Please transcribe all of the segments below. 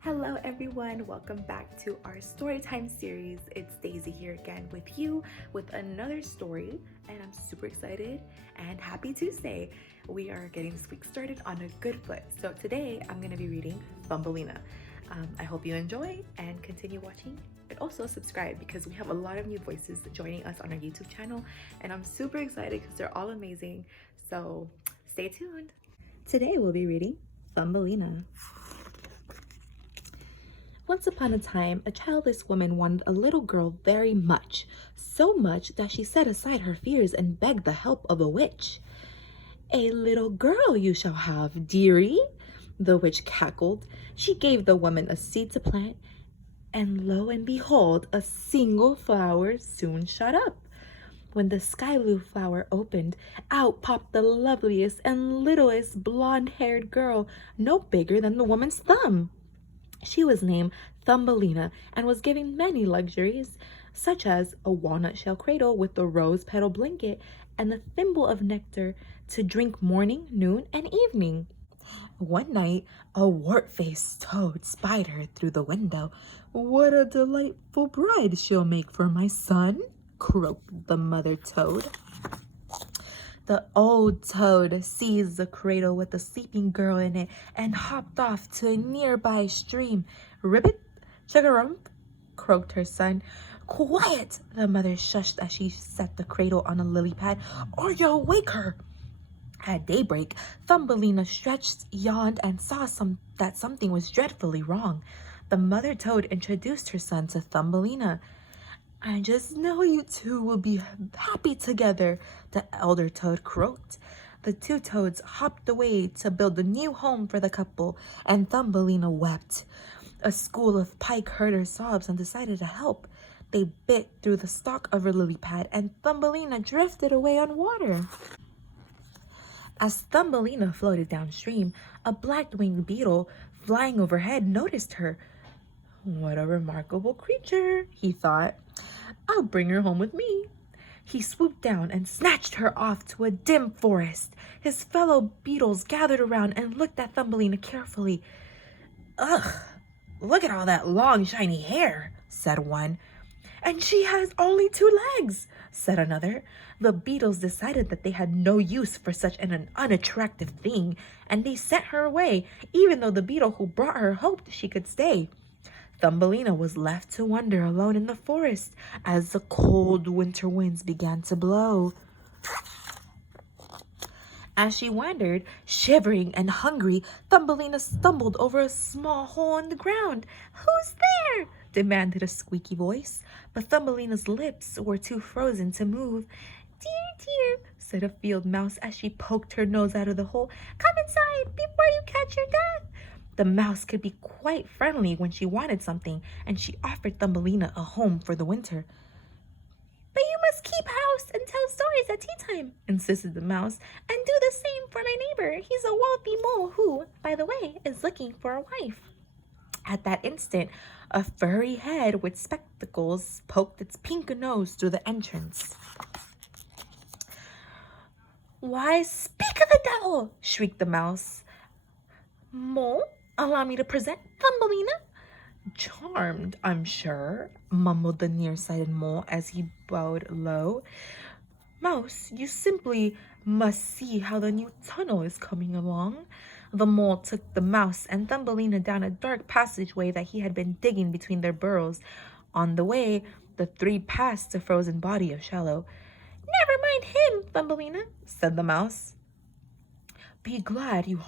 Hello everyone, welcome back to our storytime series. It's Daisy here again with you with another story, and I'm super excited and happy Tuesday. We are getting this week started on a good foot. So today I'm going to be reading Thumbelina. I hope you enjoy and continue watching, and also subscribe because we have a lot of new voices joining us on our YouTube channel, and I'm super excited because they're all amazing. So stay tuned. Today we'll be reading Thumbelina. Once upon a time, a childless woman wanted a little girl very much, so much that she set aside her fears and begged the help of a witch. "A little girl you shall have, dearie," the witch cackled. She gave the woman a seed to plant, and lo and behold, a single flower soon shot up. When the sky blue flower opened, out popped the loveliest and littlest blonde-haired girl, no bigger than the woman's thumb. She was named Thumbelina and was given many luxuries, such as a walnut shell cradle with a rose petal blanket and a thimble of nectar to drink morning, noon, and evening. One night, a wart-faced toad spied her through the window. "What a delightful bride she'll make for my son," croaked the mother toad. The old toad seized the cradle with the sleeping girl in it and hopped off to a nearby stream. "Ribbit, chugga-rump," croaked her son. "Quiet!" the mother shushed as she set the cradle on a lily pad, "or you'll wake her." At daybreak, Thumbelina stretched, yawned, and saw that something was dreadfully wrong. The mother toad introduced her son to Thumbelina. "I just know you two will be happy together," the elder toad croaked. The two toads hopped away to build a new home for the couple, and Thumbelina wept. A school of pike heard her sobs and decided to help. They bit through the stalk of her lily pad, and Thumbelina drifted away on water. As Thumbelina floated downstream, a black-winged beetle flying overhead noticed her. "What a remarkable creature," he thought. "I'll bring her home with me." He swooped down and snatched her off to a dim forest. His fellow beetles gathered around and looked at Thumbelina carefully. "Ugh, look at all that long, shiny hair," said one. "And she has only 2 legs," said another. The beetles decided that they had no use for such an unattractive thing, and they sent her away, even though the beetle who brought her hoped she could stay. Thumbelina was left to wander alone in the forest as the cold winter winds began to blow. As she wandered, shivering and hungry, Thumbelina stumbled over a small hole in the ground. "Who's there?" demanded a squeaky voice, but Thumbelina's lips were too frozen to move. "Dear, dear," said a field mouse as she poked her nose out of the hole. "Come inside before you catch your death." The mouse could be quite friendly when she wanted something, and she offered Thumbelina a home for the winter. "But you must keep house and tell stories at tea time," insisted the mouse, "and do the same for my neighbor. He's a wealthy mole who, by the way, is looking for a wife." At that instant, a furry head with spectacles poked its pink nose through the entrance. "Why, speak of the devil!" shrieked the mouse. "Mole, allow me to present Thumbelina." "Charmed, I'm sure," mumbled the nearsighted mole as he bowed low. "Mouse, you simply must see how the new tunnel is coming along." The mole took the mouse and Thumbelina down a dark passageway that he had been digging between their burrows. On the way, the 3 passed a frozen body of shallow. "Never mind him, Thumbelina," said the mouse. "Be glad you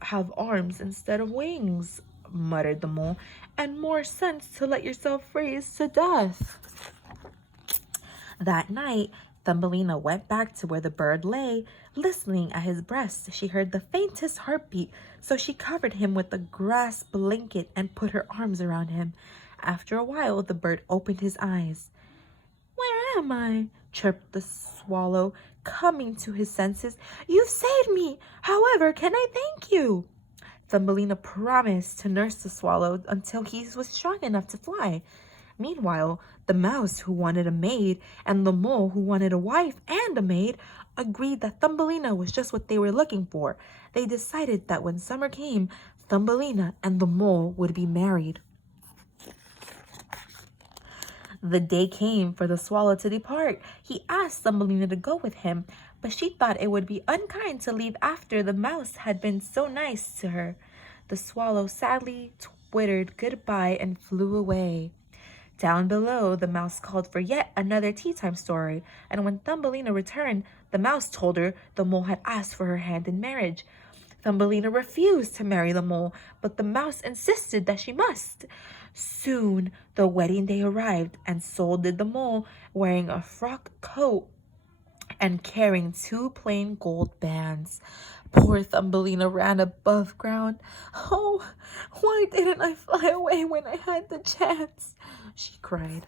have arms instead of wings," muttered the mole, "and more sense to let yourself freeze to death." That night, Thumbelina went back to where the bird lay. Listening at his breast, she heard the faintest heartbeat, so she covered him with a grass blanket and put her arms around him. After a while, the bird opened his eyes. "Where am I?" chirped the swallow, coming to his senses. "You've saved me. However can I thank you?" Thumbelina promised to nurse the swallow until he was strong enough to fly. Meanwhile, the mouse, who wanted a maid, and the mole, who wanted a wife and a maid, agreed that Thumbelina was just what they were looking for. They decided that when summer came, Thumbelina and the mole would be married. The day came for the swallow to depart. He asked Thumbelina to go with him, but she thought it would be unkind to leave after the mouse had been so nice to her. The swallow sadly twittered goodbye and flew away. Down below, the mouse called for yet another tea time story, and when Thumbelina returned, the mouse told her the mole had asked for her hand in marriage. Thumbelina refused to marry the mole, but the mouse insisted that she must. Soon the wedding day arrived, and so did the mole, wearing a frock coat and carrying 2 plain gold bands. Poor Thumbelina ran above ground. "Oh, why didn't I fly away when I had the chance?" she cried.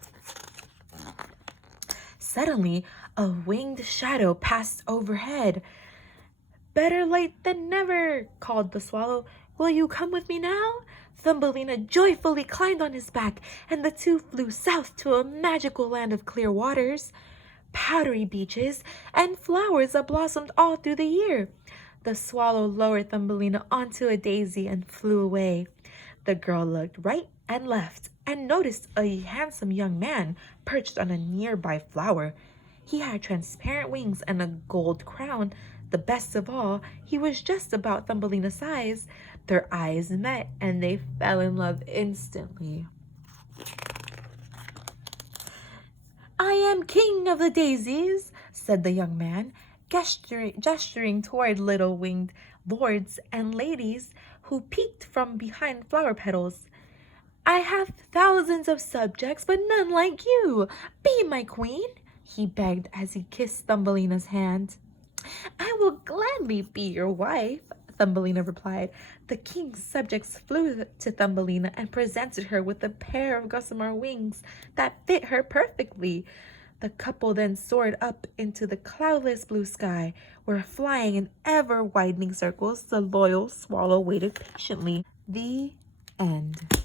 Suddenly, a winged shadow passed overhead. "Better late than never," called the swallow. "Will you come with me now?" Thumbelina joyfully climbed on his back, and the two flew south to a magical land of clear waters, powdery beaches, and flowers that blossomed all through the year. The swallow lowered Thumbelina onto a daisy and flew away. The girl looked right and left and noticed a handsome young man perched on a nearby flower. He had transparent wings and a gold crown. The best of all, he was just about Thumbelina's size. Their eyes met and they fell in love instantly. "I am king of the daisies," said the young man, gesturing toward little winged lords and ladies who peeked from behind flower petals. "I have thousands of subjects, but none like you. Be my queen," he begged as he kissed Thumbelina's hand. "I will gladly be your wife," Thumbelina replied. The king's subjects flew to Thumbelina and presented her with a pair of gossamer wings that fit her perfectly. The couple then soared up into the cloudless blue sky, where, flying in ever-widening circles, the loyal swallow waited patiently. The end.